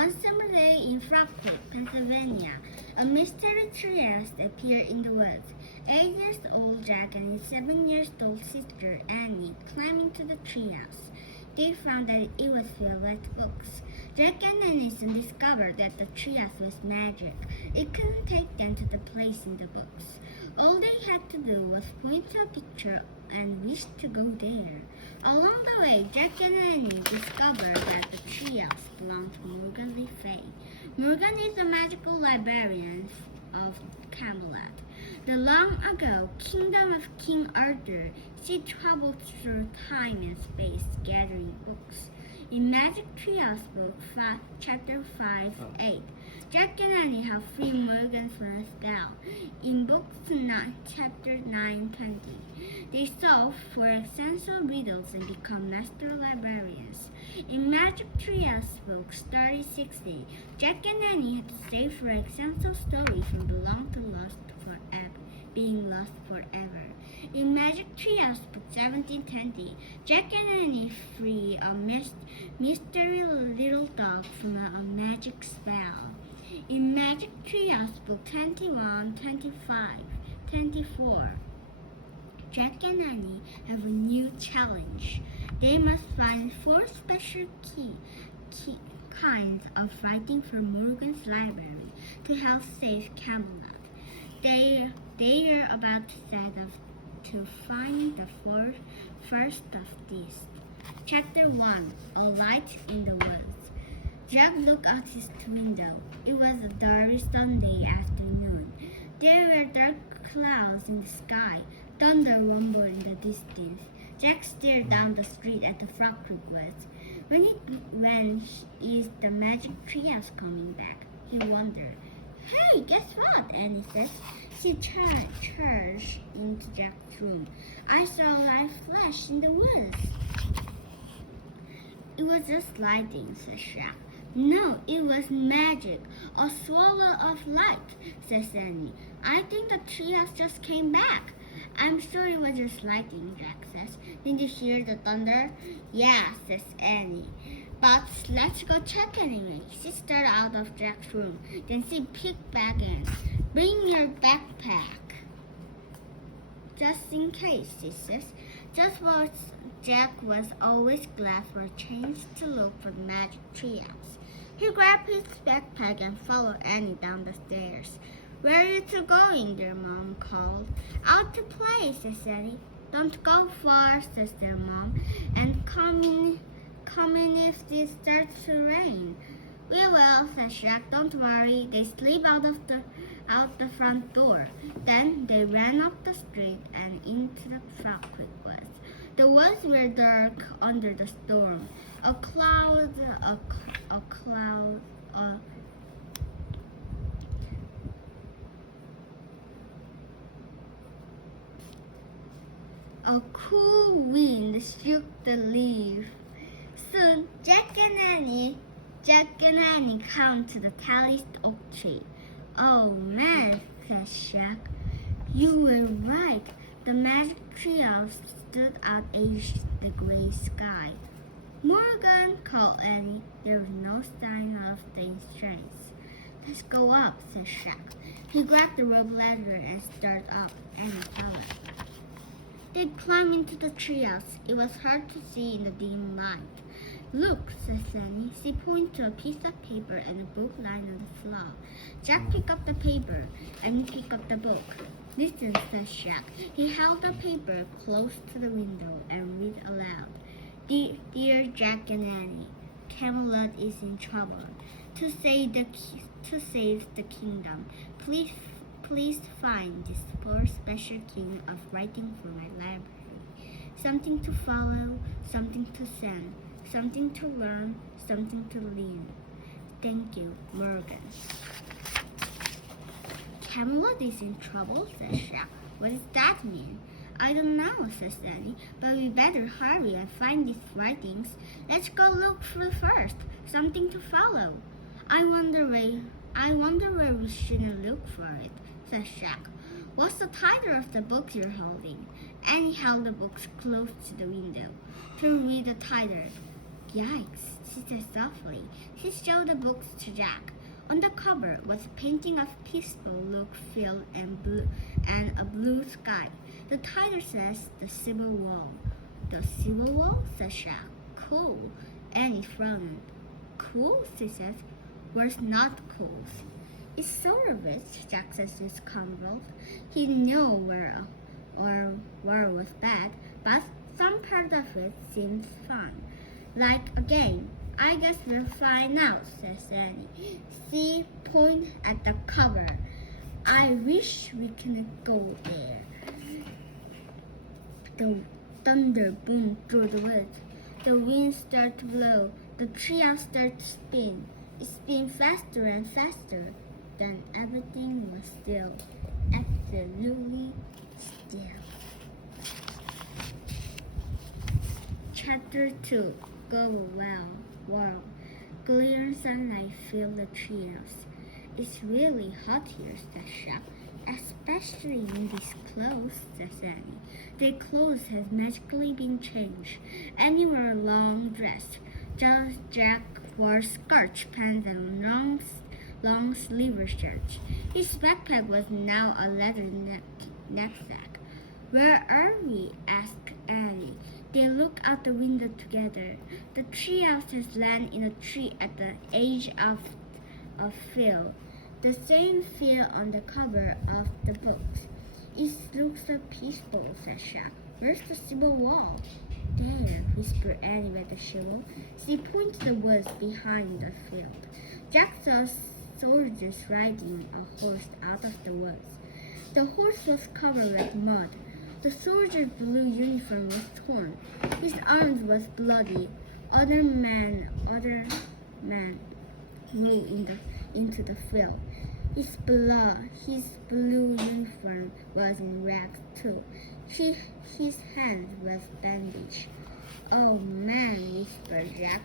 One summer day in Frog Creek, Pennsylvania, a mystery treehouse appeared in the woods. 8 years old Jack and his 7 years old sister Annie climbed into the treehouse. They found that it was filled with books. Jack and Annie soon discovered that the treehouse was magic. It couldn't take them to the place in the books. All they had to do was point to a picture and wish to go there. Along the way, Jack and Annie discovered that the treehouse belonged to Morgan Le Fay. Morgan is a magical librarian of Camelot. The long-ago kingdom of King Arthur, she traveled through time and space gathering books. In Magic Treehouse Book 5, Chapter 5-8, Jack and Annie have free Morgans from a spell. In Book 9, Chapter 9-20, they solve 4 essential riddles and become master librarians. In Magic Treehouse Book 30-60, Jack and Annie have to save 4 essential stories from being lost forever. In Magic Treehouse Book 17-20, Jack and Annie free a mystery little dog from a magic spell. In Magic Treehouse Book 21-24, Jack and Annie have a new challenge. They must find 4 special kinds of writing from Morgan's library to help save Camelot. They are about to set off to find the first of these. Chapter 1, A Light in the Woods. Jack looked out his window. It was a dreary Sunday afternoon. There were dark clouds in the sky. Thunder rumbled in the distance. Jack stared down the street at the Frog Creek Woods. When is the magic treehouse coming back? He wondered. Hey, guess what? Annie says. She charged into Jack's room. I saw a light flash in the woods. It was just lightning, said Jack. No, it was magic. A swallow of light, says Annie. I think the treehouse just came back. I'm sure it was just lightning, Jack says. Did you hear the thunder? Yeah, says Annie. But let's go check anyway. She started out of Jack's room. Then she peeked back in. Bring your backpack. Just in case, she says. Just what Jack was always glad for a change to look for the magic treehouse. He grabbed his backpack and followed Annie down the stairs. Where are you two going? Their mom called. Out to play, says Annie. Don't go far, says their mom. And come in if it starts to rain. We will, says Jack. Don't worry. They slip out the front door. Then they ran up the street and into the Frog Creek Woods. The woods were dark under the storm. A cool wind shook the leaves. Soon, Jack and Annie come to the tallest oak tree. Oh man, said Jack. You were right. The magic treehouse stood out against the gray sky. Morgan, called Annie. There was no sign of the entrance. Let's go up, said Jack. He grabbed the rope ladder and started up. Annie followed. They climbed into the treehouse. It was hard to see in the dim light. Look, said Annie. She pointed to a piece of paper and a book lying on the floor. Jack picked up the paper and picked up the book. Listen, said Jack. He held the paper close to the window and read aloud. Dear Jack and Annie, Camelot is in trouble. To save the kingdom, please find this 4 special king of writing for my library. Something to follow, something to send, something to learn, something to learn. Thank you, Morgan. Camelot is in trouble, says Jack. What does that mean? I don't know, says Annie, but we better hurry and find these writings. Let's go look for first. Something to follow. I wonder where we shouldn't look for it, says Jack. What's the title of the book you're holding? Annie held the books close to the window. To read the title, Yikes, she said softly. She showed the books to Jack. On the cover was a painting of peaceful look field and a blue sky. The title says The Civil War. The Civil War? Said Jack. Cool. Annie frowned. Cool? She said. Where's not cool? It's sort of it, Jack said with convulse. He knew where was bad, but some part of it seemed fun. Like a game. I guess we'll find out, says Annie. She pointed at the cover. I wish we could go there. The thunder boomed through the woods. The wind started to blow. The treehouse started to spin. It spun faster and faster. Then everything was still. Absolutely still. Chapter 2. Go well. Wow. Clear sunlight filled the treehouse. It's really hot here, said Jack. Especially in these clothes, said Annie. Their clothes had magically been changed. Annie wore a long dress. Jack wore skirts, pants, and long sleeve shirts. His backpack was now a leather knapsack. Where are we? Asked Annie. They looked out the window together. The treehouse has landed in a tree at the edge of a field. The same field on the cover of the books. It looks so peaceful, said Jack. Where's the civil wall? There, whispered Annie with the shovel. She pointed to the woods behind the field. Jack saw soldiers riding a horse out of the woods. The horse was covered with mud. The soldier's blue uniform was torn. His arms was bloody. Other man flew into the field. His blue uniform was in rags too. His hands was bandaged. Oh man, whispered Jack.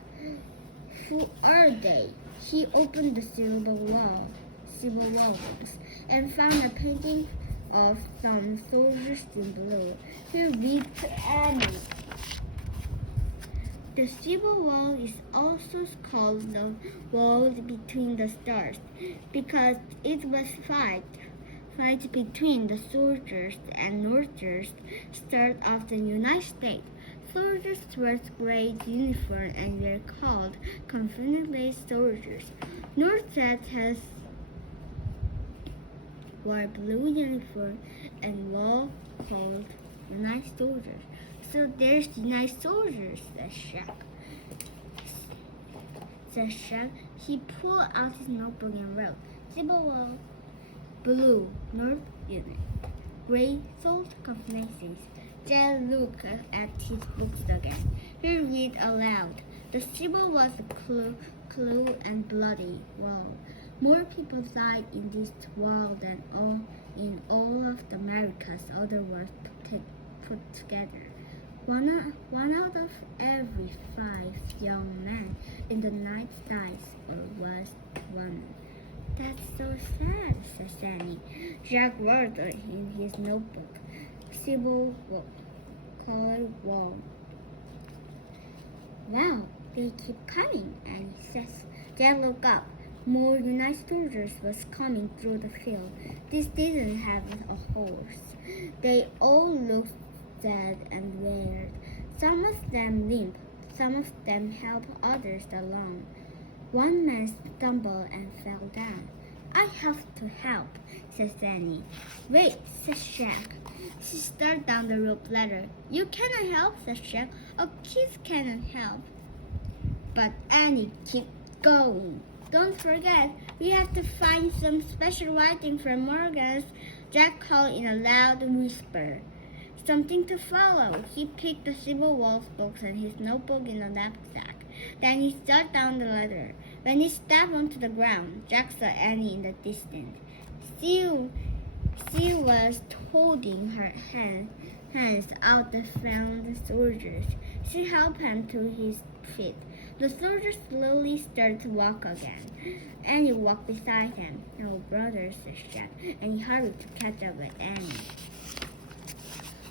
Who are they? He opened the civil wall books and found a painting of some soldiers in blue. He read to Annie. The civil wall is also called the wall between the stars because it was fight between the soldiers and Northern stars of the United States. Soldiers wore gray uniform and were called Confederate soldiers. North has wore blue uniform and were called United soldiers. So there's United soldiers, said Jack. He pulled out his notebook and wrote, Civil War, blue, North Unit, gray, South Confederacy. Jack looked at his books again. He read aloud. The Civil War was cruel and bloody. Wow. More people died in this war than in all of the Americas other wars put together. One out of every 5 young men in the night dies or was wounded. That's so sad, said Annie. Jack wrote in his notebook, Civil War. Wow, they keep coming, Annie says. Jack looked up. More United soldiers was coming through the field. This didn't have a horse. They all looked sad and weird. Some of them limped. Some of them helped others along. One man stumbled and fell down. I have to help, said Annie. Wait, said Jack. She started down the rope ladder. You cannot help, said Jack. A kid cannot help. But Annie kept going. Don't forget, we have to find some special writing from Morgan's, Jack called in a loud whisper. Something to follow. He picked the Civil War books and his notebook in a knapsack. Then he started down the ladder. When he stepped onto the ground, Jack saw Annie in the distance. She was holding her hands out the fallen soldiers. She helped him to his feet. The soldiers slowly started to walk again. Annie walked beside him. No, brother, said Jack, and he hurried to catch up with Annie.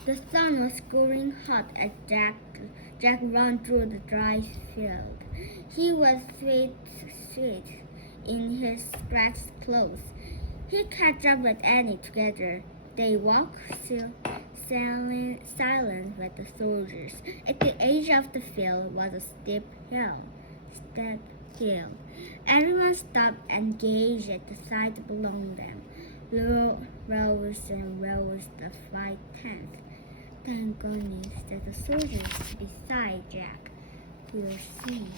The sun was scorching hot as Jack Jack ran through the dry field. He was sweat in his scratched clothes. He caught up with Annie together. They walked silent with the soldiers. At the edge of the field was a steep hill. Everyone stopped and gazed at the sight below them. Rows and rows of white tents. Thank goodness that the soldiers beside Jack were seen.